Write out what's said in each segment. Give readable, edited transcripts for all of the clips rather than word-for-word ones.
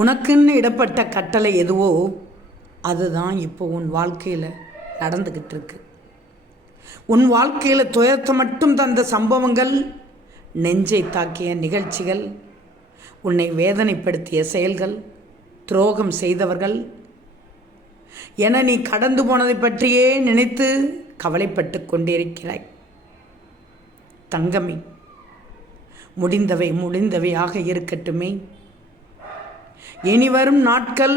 உனக்குன்னு இடப்பட்ட கட்டளை எதுவோ அதுதான் இப்போ உன் வாழ்க்கையில் நடந்துக்கிட்டு இருக்கு. உன் வாழ்க்கையில் துயரத்தை மட்டும் தந்த சம்பவங்கள், நெஞ்சை தாக்கிய நிகழ்ச்சிகள், உன்னை வேதனைப்படுத்திய செயல்கள், துரோகம் செய்தவர்கள் என நீ கடந்து போனதை பற்றியே நினைத்து கவலைப்பட்டு கொண்டிருக்கிறாய். தங்கமே, முடிந்தவை முடிந்தவையாக இருக்கட்டுமே. இனி வரும் நாட்கள்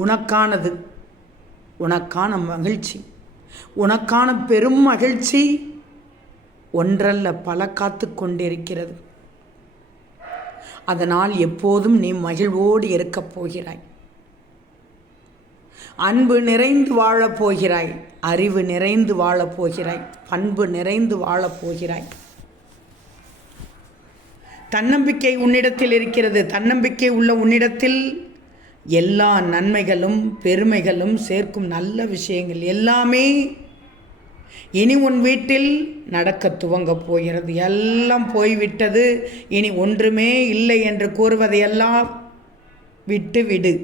உனக்கானது. உனக்கான மகிழ்ச்சி, உனக்கான பெரும் மகிழ்ச்சி ஒன்றல்ல பல காத்து கொண்டிருக்கிறது. அதனால் எப்போதும் நீ மகிழ்வோடு இருக்கப் போகிறாய். அன்பு நிறைந்து வாழப் போகிறாய், அறிவு நிறைந்து வாழப் போகிறாய், பண்பு நிறைந்து வாழப் போகிறாய். தன்னம்பிக்கை உன்னிடத்தில் இருக்கிறது. தன்னம்பிக்கை உள்ள உன்னிடத்தில் எல்லா நன்மைகளும் பெருமைகளும் சேர்க்கும் நல்ல விஷயங்கள் எல்லாமே இனி உன் வீட்டில் நடக்க துவங்கப் போகிறது. எல்லாம் போய்விட்டது, இனி ஒன்றுமே இல்லை என்று கூறுவதையெல்லாம் விட்டு விடு.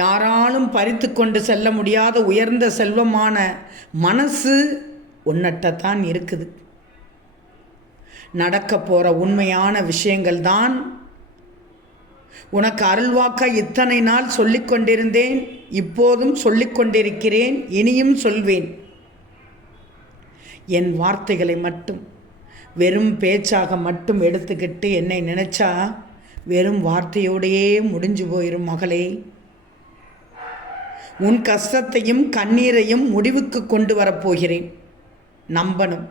யாராலும் பறித்து கொண்டு செல்ல முடியாத உயர்ந்த செல்வமான மனசு உன்னட்டத்தான் இருக்குது. நடக்க போகிற உண்மையான விஷயங்கள் தான் உனக்கு அருள்வாக்க இத்தனை நாள் சொல்லிக் கொண்டிருந்தேன், இப்போதும் சொல்லிக் கொண்டிருக்கிறேன், இனியும் சொல்வேன். என் வார்த்தைகளை மட்டும் வெறும் பேச்சாக மட்டும் எடுத்துக்கிட்டு என்னை நினைச்சா வெறும் வார்த்தையோடையே முடிஞ்சு போயிடும் மகளே. உன் கஷ்டத்தையும் கண்ணீரையும் முடிவுக்கு கொண்டு வரப்போகிறேன். நம்பணும்.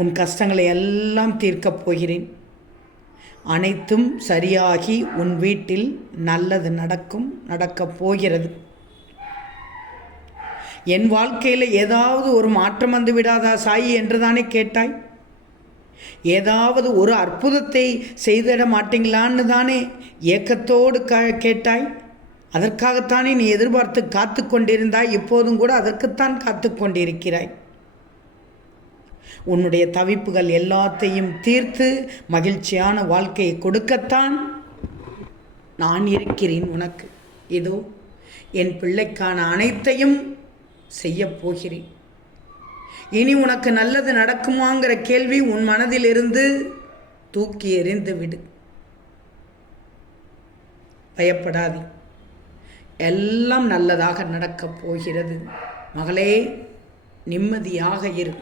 உன் கஷ்டங்களை எல்லாம் தீர்க்கப் போகிறேன். அனைத்தும் சரியாகி உன் வீட்டில் நல்லது நடக்கப் போகிறது. என் வாழ்க்கையில் ஏதாவது ஒரு மாற்றம் வந்து விடாதா சாயி என்று தானே கேட்டாய். ஏதாவது ஒரு அற்புதத்தை செய்திட மாட்டீங்களான்னு தானே ஏக்கத்தோடு கேட்டாய். அதற்காகத்தானே நீ எதிர்பார்த்து காத்து கொண்டிருந்தாய். இப்போதும் கூட அதற்குத்தான் காத்து கொண்டிருக்கிறாய். உன்னுடைய தவிப்புகள் எல்லாத்தையும் தீர்த்து மகிழ்ச்சியான வாழ்க்கையை கொடுக்கத்தான் நான் இருக்கிறேன் உனக்கு. இதோ என் பிள்ளைக்கான அனைத்தையும் செய்யப் போகிறேன். இனி உனக்கு நல்லது நடக்குமாங்கிற கேள்வி உன் மனதிலிருந்து தூக்கி எறிந்து விடு. பயப்படாதே, எல்லாம் நல்லதாக நடக்கப் போகிறது. மகளே, நிம்மதியாக இரு.